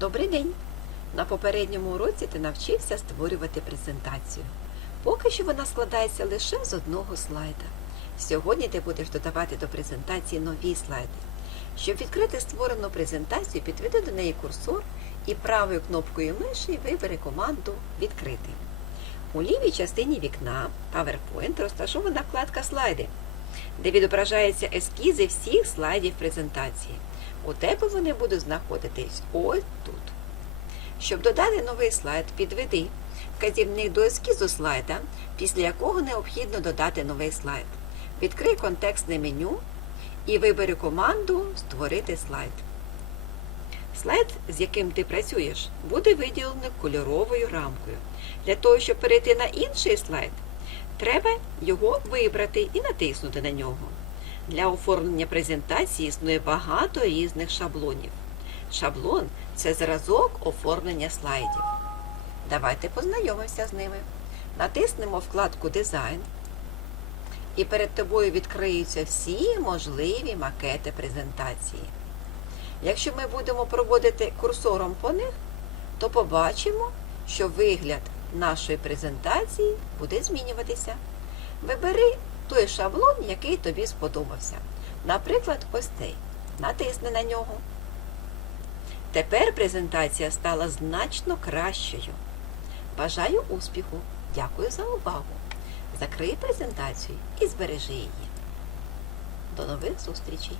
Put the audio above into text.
Добрий день! На попередньому уроці ти навчився створювати презентацію. Поки що вона складається лише з одного слайда. Сьогодні ти будеш додавати до презентації нові слайди. Щоб відкрити створену презентацію, підведи до неї курсор і правою кнопкою миші вибери команду Відкрити. У лівій частині вікна PowerPoint розташована вкладка Слайди, де відображаються ескізи всіх слайдів презентації. У тебе вони будуть знаходитись ось тут. Щоб додати новий слайд, підведи вказівник до ескізу слайда, після якого необхідно додати новий слайд. Відкрий контекстне меню і вибери команду Створити слайд. Слайд, з яким ти працюєш, буде виділений кольоровою рамкою. Для того, щоб перейти на інший слайд, треба його вибрати і натиснути на нього. Для оформлення презентації існує багато різних шаблонів. Шаблон це зразок оформлення слайдів. Давайте познайомимося з ними. Натиснемо вкладку Дизайн. І перед тобою відкриються всі можливі макети презентації. Якщо ми будемо проводити курсором по них, то побачимо, що вигляд нашої презентації буде змінюватися. Вибери той шаблон, який тобі сподобався. Наприклад, ось цей. Натисни на нього. Тепер презентація стала значно кращою. Бажаю успіху! Дякую за увагу! Закрий презентацію і збережи її. До нових зустрічей!